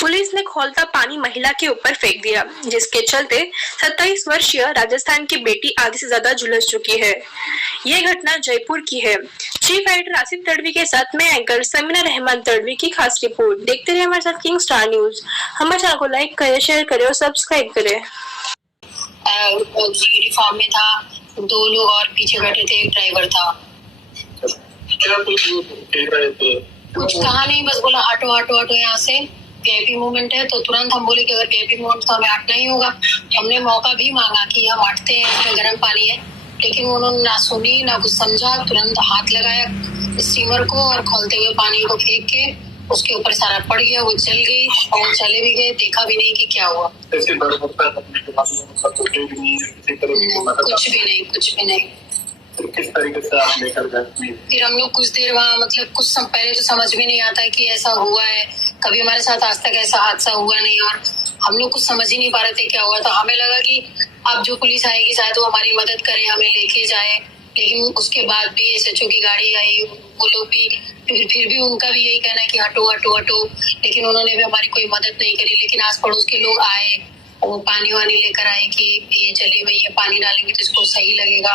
Police ने खौलता पानी महिला के ऊपर फेंक दिया, जिसके चलते 27 वर्षीय राजस्थान की बेटी आधे से ज्यादा झुलस चुकी है। ये घटना जयपुर की है। चीफ एडिटर आसिफ तड़वी के साथ में एंकर समीना रहमान तड़वी की खास रिपोर्ट। देखते रहिए हमारे साथ किंग स्टार न्यूज। हमारे चैनल को लाइक करें, शेयर करें और सब्सक्राइब करें। यूनिफॉर्म में था, 2 लोग और पीछे बैठे थे, एक ड्राइवर था। कुछ कहा नहीं, बस बोला हटो हटो हटो यहाँ से, वीआईपी मूवमेंट है। तो तुरंत हम बोले कि अगर वीआईपी मूवमेंट तो हमें हटना ही होगा। हमने मौका भी मांगा कि हम हटते हैं, इसमें गर्म पानी है, लेकिन उन्होंने ना सुनी ना कुछ समझा। तुरंत हाथ लगाया स्टीमर को और खोलते हुए पानी को फेंक के उसके ऊपर सारा पड़ गया। वो जल गई और चले भी गए, देखा भी नहीं कि क्या हुआ। कुछ भी नहीं। किस तरीके से आप लेकर गए? फिर हम लोग कुछ देर वहाँ, मतलब कुछ पहले तो समझ में नहीं आता कि ऐसा हुआ है। कभी हमारे साथ आज तक ऐसा हादसा हुआ नहीं और हम लोग कुछ समझ ही नहीं पा रहे थे क्या हुआ। तो हमें लगा कि अब जो पुलिस आएगी शायद वो हमारी मदद करे, हमें लेके जाए। लेकिन उसके बाद भी एसएचओ की गाड़ी आई, वो लोग भी फिर भी उनका भी यही कहना है कि हटो हटो हटो, लेकिन उन्होंने भी हमारी कोई मदद नहीं करी। लेकिन आस पड़ोस के लोग आए, वो पानी वानी लेकर आए कि ये चलिए भैया पानी डालेंगे तो इसको सही लगेगा।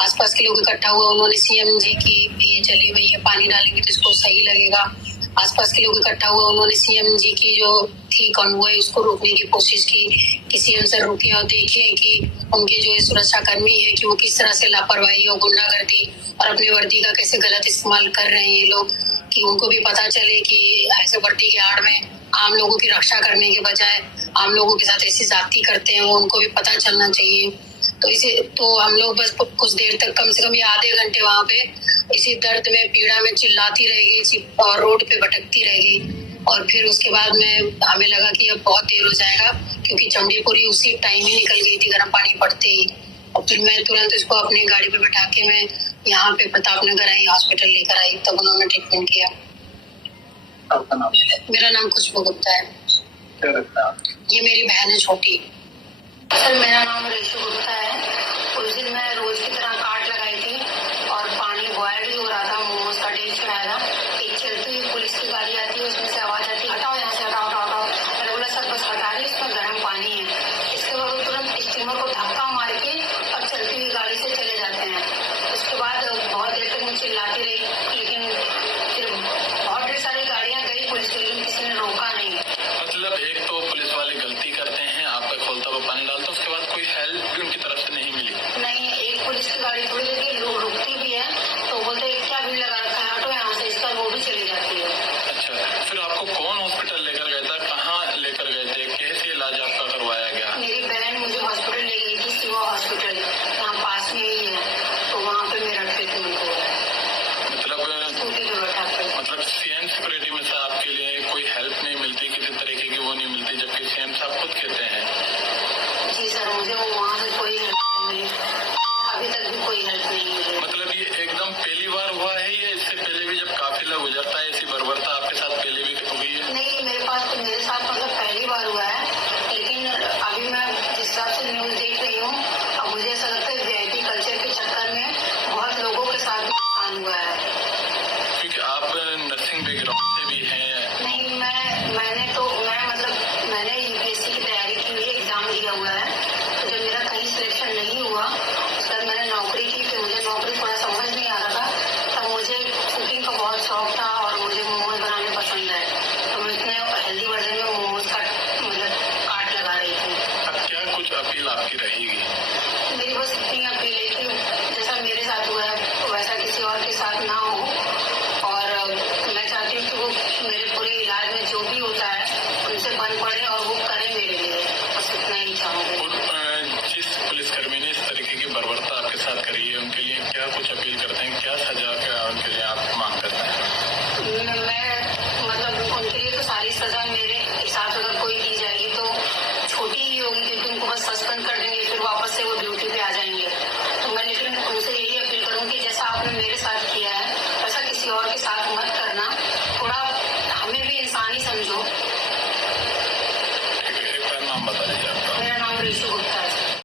आसपास के लोग इकट्ठा हुए, उन्होंने सीएम जी की ये चलिए भैया पानी डालेंगे तो इसको सही लगेगा। आसपास के लोग इकट्ठा हुए, उन्होंने सीएम जी की जो थी कॉन्वॉय उसको रोकने की कोशिश की सीएम सर रुके और देखे कि उनके जो सुरक्षा कर्मी है कि वो किस तरह से लापरवाही और गुंडागर्दी और अपने वर्दी का कैसे गलत इस्तेमाल कर रहे हैं लोग, कि उनको भी पता चले कि ऐसे वर्दी के आड़ में आम लोगों की रक्षा करने के बजाय आम लोगों के साथ ऐसी जाती करते हैं, वो उनको भी पता चलना चाहिए। तो इसे तो हम लोग बस कुछ देर तक, कम से कम ये आधे घंटे वहाँ पे इसी दर्द में पीड़ा में चिल्लाती रह गई और रोड पे भटकती रह गई। और फिर उसके बाद में हमें लगा कि अब बहुत देर हो जाएगा, क्योंकि चमड़ी पूरी उसी टाइम ही निकल गई थी गर्म पानी पड़ते ही। और फिर मैं तुरंत इसको अपनी गाड़ी पे बैठा के मैं यहाँ पे प्रताप नगर आई, हॉस्पिटल लेकर आई, तब उन्होंने ट्रीटमेंट किया। आपका नाम? मेरा नाम खुशबू गुप्ता है। क्या लगता है? ये मेरी बहन है छोटी। सर मेरा नाम रेशू गुप्ता है।